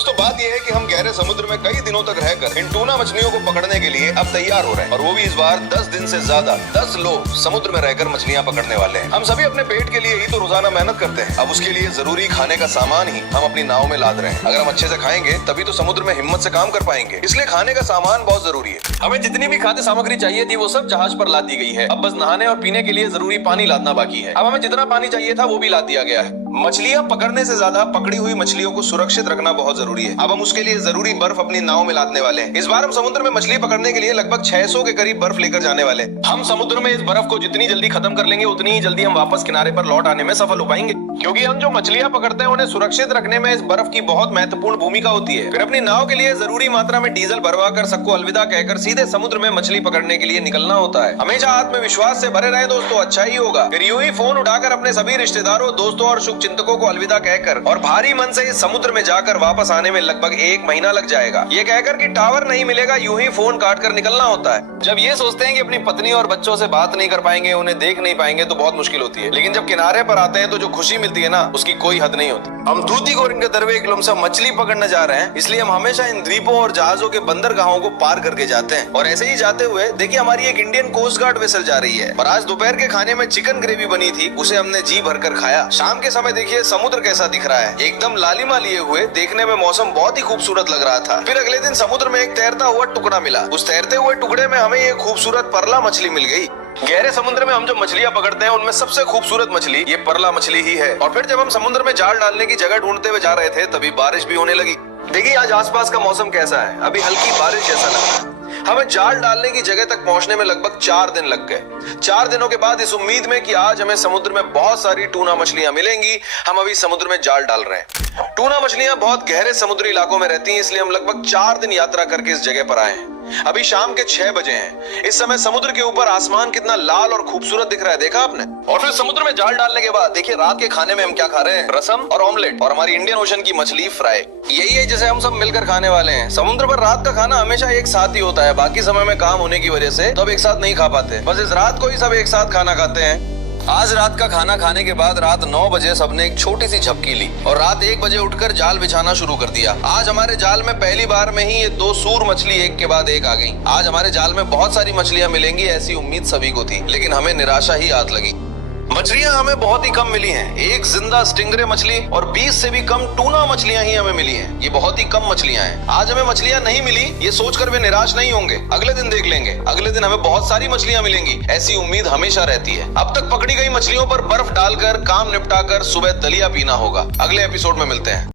दोस्तों बात यह है कि हम गहरे समुद्र में कई दिनों तक रहकर इन टूना मछलियों को पकड़ने के लिए अब तैयार हो रहे हैं, और वो भी इस बार 10 दिन से ज्यादा। 10 लोग समुद्र में रहकर मछलियां पकड़ने वाले हैं। हम सभी अपने पेट के लिए ही तो रोजाना मेहनत करते हैं। अब उसके लिए जरूरी खाने का सामान ही हम अपनी नाव में लाद रहे हैं। अगर हम अच्छे से खाएंगे तभी तो समुद्र में हिम्मत से काम कर पाएंगे। इसलिए खाने का सामान बहुत जरूरी है। हमें जितनी भी खाद्य सामग्री चाहिए थी वो सब जहाज पर लाद दी गई है। अब बस नहाने और पीने के लिए जरूरी पानी लादना बाकी है। अब हमें जितना पानी चाहिए था वो भी लाद दिया गया है। मछलियां पकड़ने से ज्यादा पकड़ी हुई मछलियों को सुरक्षित रखना बहुत जरूरी है। अब हम उसके लिए जरूरी बर्फ अपनी नाव में लादने वाले हैं। इस बार हम समुद्र में मछली पकड़ने के लिए लगभग 600 के करीब बर्फ लेकर जाने वाले हैं। हम समुद्र में इस बर्फ को जितनी जल्दी खत्म कर लेंगे उतनी ही जल्दी हम वापस किनारे पर लौट आने में सफल हो पाएंगे, क्योंकि हम जो मछलियां पकड़ते हैं उन्हें सुरक्षित रखने में इस बर्फ की बहुत महत्वपूर्ण भूमिका होती है। फिर अपनी नाव के लिए जरूरी मात्रा में डीजल भरवा कर सबको अलविदा कहकर सीधे समुद्र में मछली पकड़ने के लिए निकलना होता है। हमेशा आत्मविश्वास से भरे रहे दोस्तों, अच्छा ही होगा। फिर यूं ही फोन उठाकर अपने सभी रिश्तेदारों, दोस्तों और शुभ चिंतकों को अलविदा कहकर और भारी मन से इस समुद्र में जाकर वापस आने में लगभग 1 महीना लग जाएगा। ये कहकर कि टावर नहीं मिलेगा, यूं ही फोन काट कर निकलना होता है। जब ये सोचते हैं कि अपनी पत्नी और बच्चों से बात नहीं कर पाएंगे, उन्हें देख नहीं पाएंगे तो बहुत मुश्किल होती है। लेकिन जब किनारे पर आते हैं तो जो खुशी मिलती है ना, उसकी कोई हद नहीं होती। हम तूतीकोरिन के दरवे एक लुमसा मछली पकड़ने जा रहे हैं, इसलिए हम हमेशा इन द्वीपों और जहाजों के बंदरगाहों को पार करके जाते हैं। और ऐसे ही जाते हुए देखिए हमारी एक इंडियन कोस्ट गार्ड वेसल जा रही है। और आज दोपहर के खाने में चिकन ग्रेवी बनी थी, उसे हमने जी भरकर खाया। शाम के समय देखिए समुद्र कैसा दिख रहा है, एकदम लालिमा लिए हुए। देखने में मौसम बहुत ही खूबसूरत लग रहा था। फिर अगले दिन समुद्र में एक तैरता हुआ टुकड़ा मिला। उस तैरते हुए टुकड़े में हमें एक खूबसूरत परला मछली मिल गई। गहरे समुद्र में हम जो मछलियां पकड़ते हैं उनमें सबसे खूबसूरत मछली ये परला मछली ही है। और फिर जब हम समुद्र में जाल डालने की जगह ढूंढते हुए जा रहे थे तभी बारिश भी होने लगी। देखिए आज आसपास का मौसम कैसा है, अभी हल्की बारिश जैसा लग रहा है। हमें जाल डालने की जगह तक पहुंचने में लगभग 4 दिन लग गए। 4 दिनों के बाद इस उम्मीद में कि आज हमें समुद्र में बहुत सारी टूना मछलियां मिलेंगी, हम अभी समुद्र में जाल डाल रहे हैं। टूना मछलियां बहुत गहरे समुद्री इलाकों में रहती हैं, इसलिए हम लगभग 4 दिन यात्रा करके इस जगह पर आए हैं। अभी शाम के 6 बजे हैं। इस समय समुद्र के ऊपर आसमान कितना लाल और खूबसूरत दिख रहा है, देखा आपने? और फिर समुद्र में जाल डालने के बाद देखिए रात के खाने में हम क्या खा रहे हैं, रसम और ऑमलेट और हमारी इंडियन ओशन की मछली फ्राई। यही है जिसे हम सब मिलकर खाने वाले हैं। समुद्र पर रात का खाना हमेशा एक साथ ही होता है, बाकी समय में काम होने की वजह से तो अब एक साथ नहीं खा पाते। बस इस रात को ही सब एक साथ खाना खाते हैं। आज रात का खाना खाने के बाद रात 9 बजे सबने एक छोटी सी झपकी ली और रात 1 बजे उठकर जाल बिछाना शुरू कर दिया। आज हमारे जाल में पहली बार में ही ये 2 सूर मछली एक के बाद एक आ गई। आज हमारे जाल में बहुत सारी मछलियां मिलेंगी ऐसी उम्मीद सभी को थी, लेकिन हमें निराशा ही हाथ लगी। मछलियां हमें बहुत ही कम मिली हैं। एक जिंदा स्टिंगरे मछली और 20 से भी कम टूना मछलियां ही हमें मिली हैं। ये बहुत ही कम मछलियां हैं। आज हमें मछलियां नहीं मिली ये सोचकर वे निराश नहीं होंगे, अगले दिन देख लेंगे। अगले दिन हमें बहुत सारी मछलियां मिलेंगी ऐसी उम्मीद हमेशा रहती है। अब तक पकड़ी गई मछलियों पर बर्फ डालकर काम निपटाकर सुबह दलिया पीना होगा। अगले एपिसोड में मिलते हैं।